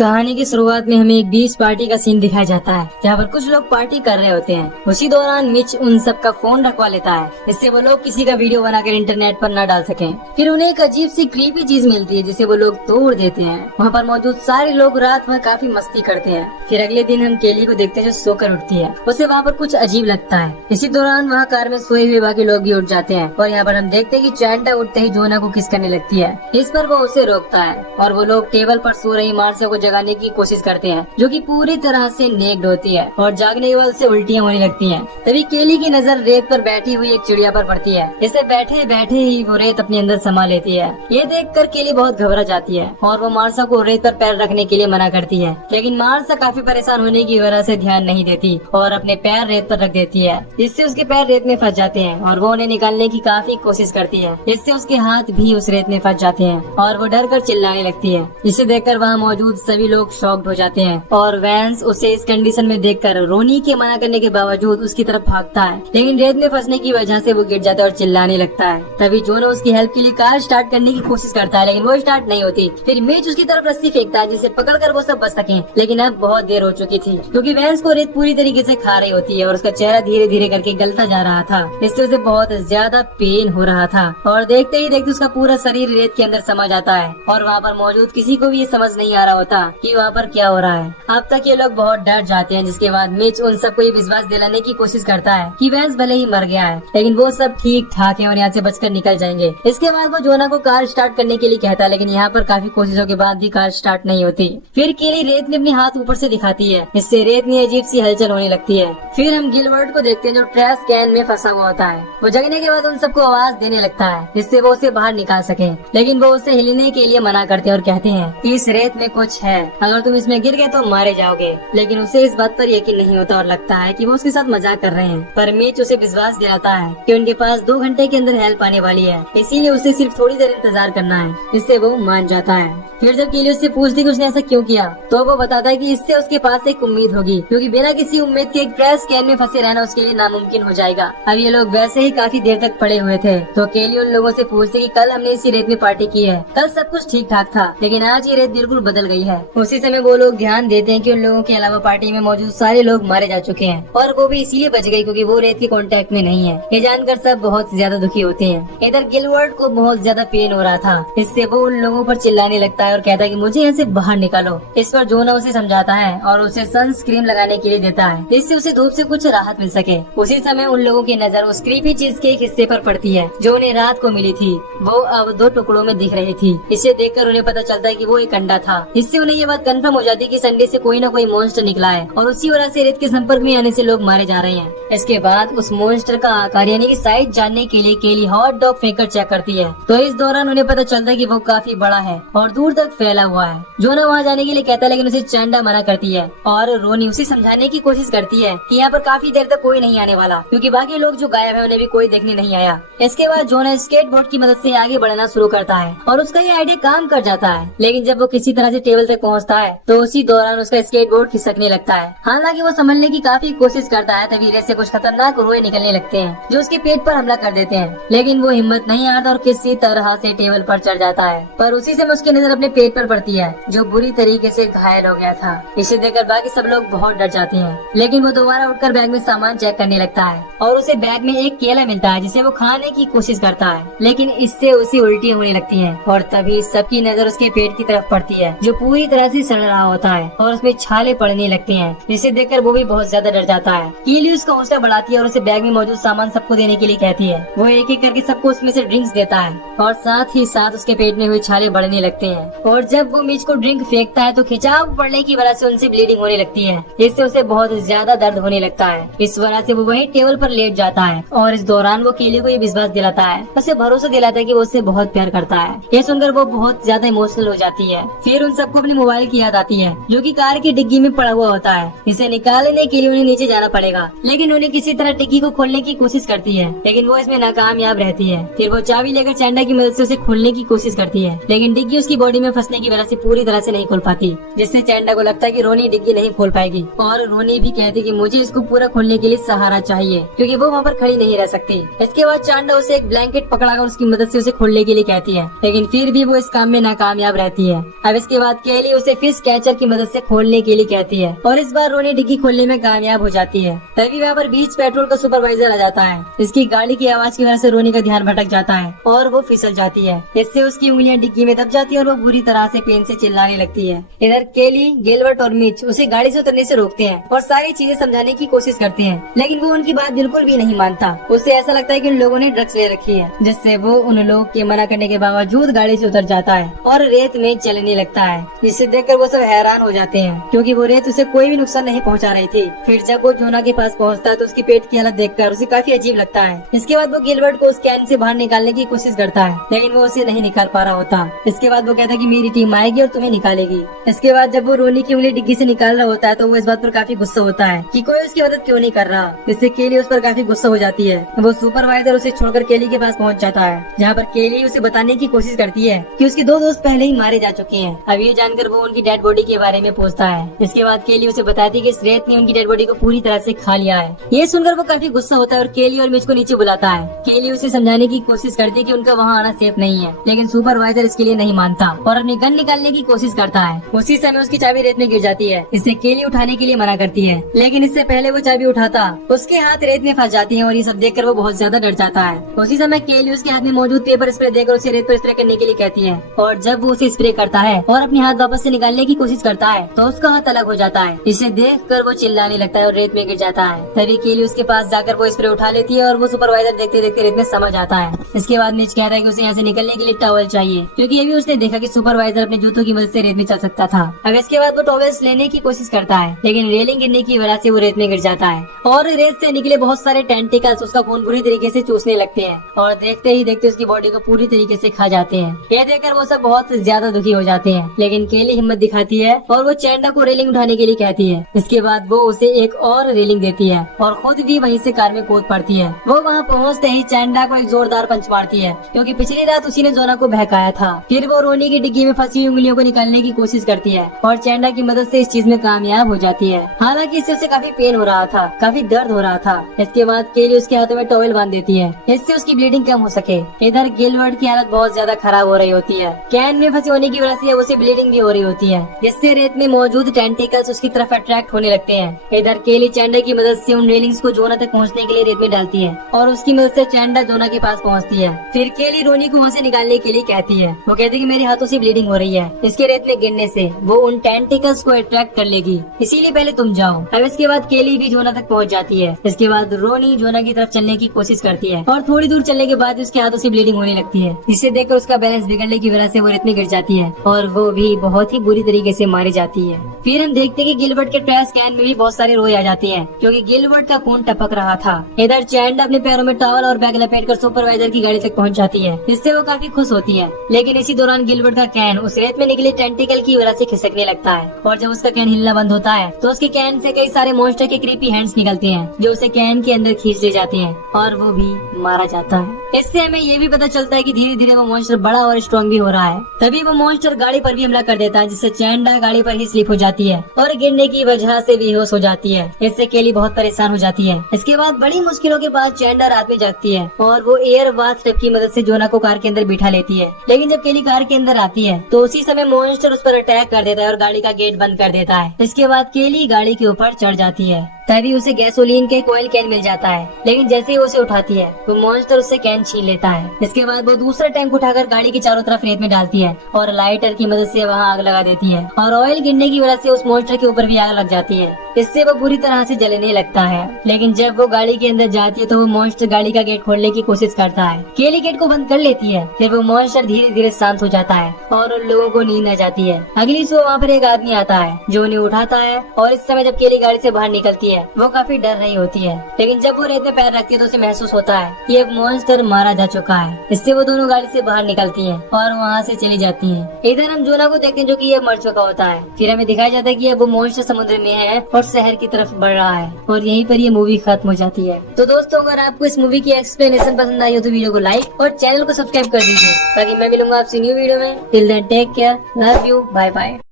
कहानी की शुरुआत में हमें एक बीच पार्टी का सीन दिखाया जाता है, जहाँ पर कुछ लोग पार्टी कर रहे होते हैं। उसी दौरान मिच उन सब का फोन रखवा लेता है, जिससे वो लोग किसी का वीडियो बनाकर इंटरनेट पर न डाल सकें। फिर उन्हें एक अजीब सी क्रीपी चीज मिलती है, जिसे वो लोग तोड़ देते हैं। वहाँ पर मौजूद सारे लोग रात भर काफी मस्ती करते हैं। फिर अगले दिन हम केली को देखते हैं, जो सोकर उठती है। उसे वहाँ पर कुछ अजीब लगता है। इसी दौरान वहाँ कार में सोए हुए बाकी लोग भी उठ जाते हैं, और यहाँ पर हम देखते हैं कि चैंटा उठते ही जोना को किस करने लगती है। इस पर वो उसे रोकता है, और वो लोग टेबल पर सो रही मार्शा को जगाने की कोशिश करते हैं, जो कि पूरी तरह से नेक्ड होती है, और जागने के बाद उसे उल्टियां होने लगती हैं। तभी केली की नजर रेत पर बैठी हुई एक चिड़िया पर पड़ती है। इसे बैठे बैठे ही वो रेत अपने अंदर समा लेती है। ये देखकर केली बहुत घबरा जाती है, और वो मार्शा को रेत पर पैर रखने के लिए मना करती है। लेकिन मार्शा काफी परेशान होने की वजह से ध्यान नहीं देती, और अपने पैर रेत पर रख देती है, जिससे उसके पैर रेत में फंस जाते हैं, और वो उन्हें निकालने की काफी कोशिश करती है। इससे उसके हाथ भी उस रेत में फंस जाते हैं, और वो डर कर चिल्लाने लगती है। जिसे देखकर वहाँ मौजूद सभी लोग शॉक्ड हो जाते हैं, और वैंस उसे इस कंडीशन में देखकर रोनी के मना करने के बावजूद उसकी तरफ भागता है। लेकिन रेत में फंसने की वजह से वो गिर जाता है और चिल्लाने लगता है। तभी जोना उसकी हेल्प के लिए कार स्टार्ट करने की कोशिश करता है, लेकिन वो स्टार्ट नहीं होती। फिर मिच उसकी तरफ रस्सी फेंकता है, जिसे पकड़कर वो सब बच सके। लेकिन अब बहुत देर हो चुकी थी, क्योंकि वैंस को रेत पूरी तरीके से खा रही होती है, और उसका चेहरा धीरे धीरे करके गलता जा रहा था। इससे उसे बहुत ज्यादा पेन हो रहा था, और देखते ही देखते उसका पूरा शरीर रेत के अंदर समा जाता है। और वहाँ पर मौजूद किसी को भी ये समझ नहीं आ रहा होता कि वहाँ पर क्या हो रहा है। अब तक ये लोग बहुत डर जाते हैं, जिसके बाद मिच उन सबको ये विश्वास दिलाने की कोशिश करता है कि वैंस भले ही मर गया है, लेकिन वो सब ठीक ठाक है और यहाँ से बचकर निकल जाएंगे। इसके बाद वो जोना को कार स्टार्ट करने के लिए कहता है, लेकिन यहाँ पर काफी कोशिशों के बाद भी कार स्टार्ट नहीं होती। फिर केली रेत में अपने हाथ ऊपर से दिखाती है, इससे रेत में अजीब सी हलचल होने लगती है। फिर हम गिलबर्ट को देखते हैं, जो ट्रैश कैन में फंसा हुआ होता है। वो जगने के बाद उन सबको आवाज देने लगता है, जिससे वो उसे बाहर निकाल सके। लेकिन वो उसे हिलने के लिए मना करते हैं और कहते हैं कि इस रेत में कुछ है, अगर तुम इसमें गिर गए तो मारे जाओगे। लेकिन उसे इस बात पर यकीन नहीं होता, और लगता है कि वो उसके साथ मजाक कर रहे हैं। पर मिच उसे विश्वास दिलाता है कि उनके पास 2 घंटे के अंदर हेल्प आने वाली है, इसीलिए उसे सिर्फ थोड़ी देर इंतजार करना है। इससे वो मान जाता है। फिर जब केली उससे पूछती कि उसने ऐसा क्यों किया, तो वो बताता है कि इससे उसके पास एक उम्मीद होगी, क्योंकि बिना किसी उम्मीद के एक ट्रैश कैन में फंसे रहना उसके लिए नामुमकिन हो जाएगा। अब ये लोग वैसे ही काफी देर तक पड़े हुए थे, तो केली उन लोगों से पूछती कि कल हमने इसी रेत में पार्टी की है, कल सब कुछ ठीक ठाक था, लेकिन आज ये रेत बिल्कुल बदल गई है। उसी समय वो लोग ध्यान देते हैं कि उन लोगों के अलावा पार्टी में मौजूद सारे लोग मारे जा चुके हैं, और वो भी इसीलिए बच गए क्योंकि वो रेत के कांटेक्ट में नहीं है। ये जानकर सब बहुत ज्यादा दुखी होते हैं। इधर गिलबर्ट को बहुत ज्यादा पेन हो रहा था, इससे वो उन लोगों पर चिल्लाने लगता है और कहता है कि मुझे यहाँ से बाहर निकालो। इस पर जोना उसे समझाता है और उसे सनस्क्रीन लगाने के लिए देता है, जिससे उसे धूप से कुछ राहत मिल सके। उसी समय उन लोगों की नजर उस क्रीपी चीज के एक हिस्से पर पड़ती है, जो उन्हें रात को मिली थी। वो अब 2 टुकड़ों में दिख रही थी। इसे देखकर उन्हें पता चलता है कि वो एक अंडा था। इससे उन्हें ये बात कंफर्म हो जाती है कि संडे से कोई न कोई मॉन्स्टर निकला है, और उसी वजह से रेत के संपर्क में आने से लोग मारे जा रहे हैं। इसके बाद उस मॉन्स्टर का आकार यानी कि साइज जानने के लिए केली हॉट डॉग फेंकर चेक करती है, तो इस दौरान उन्हें पता चलता है कि वो काफी बड़ा है और दूर तक फैला हुआ है। जोना वहाँ जाने के लिए कहता है, लेकिन उसे चैंडा मना करती है, और रोनी उसे समझाने की कोशिश करती है कि यहाँ पर काफी देर तक कोई नहीं आने वाला, क्योंकि बाकी लोग जो गायब है उन्हें भी कोई देखने नहीं आया। इसके बाद जोना स्केटबोर्ड की मदद से आगे बढ़ना शुरू करता है, और उसका ये आइडिया काम कर जाता है। लेकिन जब वो किसी तरह से टेबल तक पहुँचता है, तो उसी दौरान उसका स्केटबोर्ड खिसकने लगता है। हालांकि वो संभलने की काफी कोशिश करता है, तभी रेत से कुछ खतरनाक रोए निकलने लगते हैं, जो उसके पेट पर हमला कर देते हैं। लेकिन वो हिम्मत नहीं हारता और किसी तरह से टेबल पर चढ़ जाता है। पर उसी समय उसकी नजर अपने पेट पर पड़ती है, जो बुरी तरीके से घायल हो गया था। इसे देखकर बाकी सब लोग बहुत डर जाते हैं। लेकिन वो दोबारा उठकर बैग में सामान चेक करने लगता है, और उसे बैग में एक केला मिलता है, जिसे वो खाने की कोशिश करता है। लेकिन इससे उसे उल्टी होने लगती है, और तभी सबकी नजर उसके पेट की तरफ पड़ती है, जो पूरी तरह से सड़ रहा होता है, और उसमें छाले पड़ने लगते हैं। जिसे देखकर वो भी बहुत ज्यादा डर जाता है। केली उसका हौसला बढ़ाती है और उसे बैग में मौजूद सामान सबको देने के लिए कहती है। वो एक एक करके सबको उसमें से ड्रिंक्स देता है, और साथ ही साथ उसके पेट में हुए छाले बढ़ने लगते हैं। और जब वो मिच को ड्रिंक फेंकता है, तो खिंचाव पड़ने की वजह से उनसे ब्लीडिंग होने लगती है, जिससे उसे बहुत ज्यादा दर्द होने लगता है। इस वजह से वो वही टेबल पर लेट जाता है, और इस दौरान वो केली को ये विश्वास दिलाता है, उसे भरोसा दिलाता है कि वो उससे बहुत प्यार करता है। ये सुनकर वो बहुत ज्यादा इमोशनल हो जाती है। फिर उन सबको अपने मोबाइल की याद आती है, जो कि कार की डिग्गी में पड़ा हुआ होता है। इसे निकालने के लिए उन्हें नीचे जाना पड़ेगा, लेकिन उन्हें किसी तरह डिग्गी को खोलने की कोशिश करती है, लेकिन वो इसमें नाकामयाब रहती है। फिर वो चाबी लेकर चैंडा की मदद से उसे खोलने की कोशिश करती है, लेकिन डिग्गी उसकी बॉडी में फंसने की वजह से पूरी तरह से नहीं खोल पाती, जिससे चैंडा को लगता है कि रोनी डिग्गी नहीं खोल पाएगी। और रोनी भी कहती है कि मुझे इसको पूरा खोलने के लिए सहारा चाहिए, क्योंकि वो वहाँ पर खड़ी नहीं रह सकती। इसके बाद चैंडा उसे एक ब्लैंकेट पकड़ाकर उसकी मदद से उसे खोलने के लिए कहती है, लेकिन फिर भी वो इस काम में नाकामयाब रहती है। अब इसके बाद केली केली उसे फिश कैचर की मदद से खोलने के लिए कहती है और इस बार रोनी डिग्गी खोलने में कामयाब हो जाती है। तभी वहाँ पर बीच पेट्रोल का सुपरवाइजर आ जाता है। इसकी गाड़ी की आवाज की वजह से रोनी का ध्यान भटक जाता है और वो फिसल जाती है। इससे उसकी उंगलियां डिग्गी में दब जाती है और वो बुरी तरह से पेन से चिल्लाने लगती है। इधर केली, गिलबर्ट और मिच उसे गाड़ी से उतरने से रोकते हैं और सारी चीजें समझाने की कोशिश करते हैं, लेकिन वो उनकी बात बिल्कुल भी नहीं मानता। उसे ऐसा लगता है कि उन लोगों ने ड्रग्स ले रखी है, जिससे वो उन लोग के मना करने के बावजूद गाड़ी से उतर जाता है और रेत में चलने लगता है, जिसे देखकर वो सब हैरान हो जाते हैं क्योंकि वो रेत उसे कोई भी नुकसान नहीं पहुंचा रही थी। फिर जब वो जोना के पास पहुंचता है तो उसकी पेट की हालत देखकर उसे काफी अजीब लगता है। इसके बाद वो गिलबर्ट को उस कैन से बाहर निकालने की कोशिश करता है, लेकिन वो उसे नहीं निकाल पा रहा होता। इसके बाद वो कहता है कि मेरी टीम आएगी और तुम्हें निकालेगी। इसके बाद जब वो रोनी की उंगली डिग्गी से निकाल रहा होता है तो वो इस बात पर काफी गुस्सा होता है कि कोई उसकी मदद क्यों नहीं कर रहा, जिससे केली उस पर काफी गुस्सा हो जाती है। वो सुपरवाइजर उसे छोड़कर केली के पास पहुंच जाता है, जहाँ पर केली उसे बताने की कोशिश करती है कि उसके 2 दोस्त पहले ही मारे जा चुके हैं। अब ये जानकर वो उनकी डेड बॉडी के बारे में पूछता है। इसके बाद केली उसे बताती है कि श्रेत ने उनकी डेड बॉडी को पूरी तरह से खा लिया है। ये सुनकर वो काफी गुस्सा होता है और केली और मिच को नीचे बुलाता है। केली उसे समझाने की कोशिश करती है कि उनका वहाँ आना सेफ नहीं है, लेकिन सुपरवाइजर इसके लिए नहीं मानता और अपनी गन निकालने की कोशिश करता है। उसी समय उसकी चाबी रेत में गिर जाती है। इससे केली उठाने के लिए मना करती है, लेकिन इससे पहले वो चाबी उठाता उसके हाथ रेत में फंस जाती है और ये सब देखकर वो बहुत ज्यादा डर जाता है। उसी समय केली उसके हाथ में मौजूद पेपर स्प्रे देकर उसे रेत पर स्प्रे करने के लिए कहती है और जब वो उसे स्प्रे करता है और अपने हाथ वापस से निकालने की कोशिश करता है तो उसका हाथ अलग हो जाता है। इसे देखकर वो चिल्लाने लगता है और रेत में गिर जाता है। तभी केली उसके पास जाकर वो स्प्रे उठा लेती है और वो सुपरवाइजर देखते देखते रेत में समझ आता है। इसके बाद मिच कहता है कि उसे यहाँ से निकलने के लिए टॉवल चाहिए, क्योंकि ये भी उसने देखा कि सुपरवाइजर अपने जूतों की मदद से रेत में चल सकता था। अब इसके बाद वो टॉवल्स लेने की कोशिश करता है, लेकिन रेलिंग गिरने की वजह से वो रेत में गिर जाता है और रेत से निकले बहुत सारे टेंटिकल्स उसका खून पूरी तरीके से चूसने लगते हैं और देखते ही देखते उसकी बॉडी को पूरी तरीके से खा जाते हैं। ये देखकर वो सब बहुत ज्यादा दुखी हो जाते हैं, लेकिन केली हिम्मत दिखाती है और वो चैंडा को रेलिंग उठाने के लिए कहती है। इसके बाद वो उसे एक और रेलिंग देती है और खुद भी वहीं से कार में कूद पड़ती है। वो वहाँ पहुँचते ही चैंडा को एक जोरदार पंच मारती है, क्योंकि पिछली रात उसी ने जोना को बहकाया था। फिर वो रोनी की डिग्गी में फंसी उंगलियों को निकालने की कोशिश करती है और चैंडा की मदद से इस चीज में कामयाब हो जाती है। हालांकि इससे उसे काफी पेन हो रहा था, काफी दर्द हो रहा था। इसके बाद केली उसके हाथों में टॉवल बांध देती है, इससे उसकी ब्लीडिंग कम हो सके। इधर गिलबर्ट की हालत बहुत ज्यादा खराब हो रही होती है। कैन में फंसी होने की वजह से उसे ब्लीडिंग भी हो रही होती है, जिससे रेत में मौजूद टेंटिकल्स उसकी तरफ अट्रैक्ट होने लगते हैं। इधर केली चैंडा की मदद से उन रेलिंग्स को जोना तक पहुँचने के लिए रेत में डालती है और उसकी मदद से चैंडा जोना के पास पहुँचती है। फिर केली रोनी को वहाँ से निकालने के लिए कहती है। वो कहती है कि मेरे हाथों से ब्लीडिंग हो रही है, इसके रेत में गिरने से वो उन टेंटिकल्स को अट्रैक्ट कर लेगी, इसीलिए पहले तुम जाओ। अब इसके बाद केली भी जोना तक पहुँच जाती है। इसके बाद रोनी जोना की तरफ चलने की कोशिश करती है और थोड़ी दूर चलने के बाद उसके हाथों से ब्लीडिंग होने लगती है, जिसे देखकर उसका बैलेंस बिगड़ने की वजह से वो रेत में गिर जाती है और वो भी बहुत ही बुरी तरीके से मारी जाती है। फिर हम देखते हैं कि गिलबर्ट के ट्रैश कैन में भी बहुत सारे रोए आ जाते हैं, क्योंकि गिलबर्ट का खून टपक रहा था। इधर चैंडा अपने पैरों में टॉवल और बैग लपेटकर सुपरवाइजर की गाड़ी तक पहुंच जाती है, जिससे वो काफी खुश होती है। लेकिन इसी दौरान गिलबर्ट का कैन उस रेत में निकले टेंटिकल की वजह से खिसकने लगता है और जब उसका कैन हिलना बंद होता है तो उसके कैन से कई सारे मॉन्स्टर के क्रीपी हैंड्स निकलते हैं, जो उसे कैन के अंदर खींच ले जाते हैं और वो भी मारा जाता है। इससे हमें ये भी पता चलता है कि धीरे धीरे वो मॉन्स्टर बड़ा और स्ट्रॉन्ग भी हो रहा है। तभी वो मॉन्स्टर गाड़ी पर भी हमला कर देता है, जिससे चैंडा गाड़ी पर ही स्लिप हो जाती है और गिरने की वजह से बेहोश हो जाती है। इससे केली बहुत परेशान हो जाती है। इसके बाद बड़ी मुश्किलों के बाद चैंडा रात में जागती है और वो एयर बाथ टब की मदद से जोना को कार के अंदर बिठा लेती है। लेकिन जब केली कार के अंदर आती है तो उसी समय मॉन्स्टर उस पर अटैक कर देता है और गाड़ी का गेट बंद कर देता है। इसके बाद केली गाड़ी के ऊपर चढ़ जाती है। तभी उसे गैसोलीन के ऑयल कैन मिल जाता है, लेकिन जैसे ही उसे उठाती है वो मॉन्स्टर उससे कैन छीन लेता है। इसके बाद वो दूसरा टैंक उठाकर गाड़ी के चारों तरफ रेत में डालती है और लाइटर की मदद से वहाँ आग लगा देती है और ऑयल गिरने की वजह से उस मॉन्स्टर के ऊपर भी आग लग जाती है। इससे वो बुरी तरह से जलने लगता है। लेकिन जब वो गाड़ी के अंदर जाती है तो वो मॉन्स्टर गाड़ी का गेट खोलने की कोशिश करता है। केली गेट को बंद कर लेती है। फिर वो मॉन्स्टर धीरे धीरे शांत हो जाता है और उन लोगों को नींद आ जाती है। अगली सुबह वहाँ पर एक आदमी आता है जो उन्हें उठाता है और इस समय जब केली गाड़ी से बाहर निकलती है वो काफी डर रही होती है। लेकिन जब वो रेत में पैर रखती है तो उसे महसूस होता है कि एक मॉन्स्टर मारा जा चुका है। इससे वो दोनों गाड़ी से बाहर निकलती हैं और वहाँ से चली जाती हैं। इधर हम जोना को देखते हैं जो कि ये मर चुका होता है। फिर हमें दिखाया जाता है कि वो मॉन्स्टर समुद्र में है और शहर की तरफ बढ़ रहा है और यहीं पर ये मूवी खत्म हो जाती है। तो दोस्तों अगर आपको इस मूवी की एक्सप्लेनेशन पसंद आई हो तो वीडियो को लाइक और चैनल को सब्सक्राइब कर दीजिए, ताकि मैं मिलूंगा आपसे न्यू वीडियो में। Till then take care, love you, bye bye.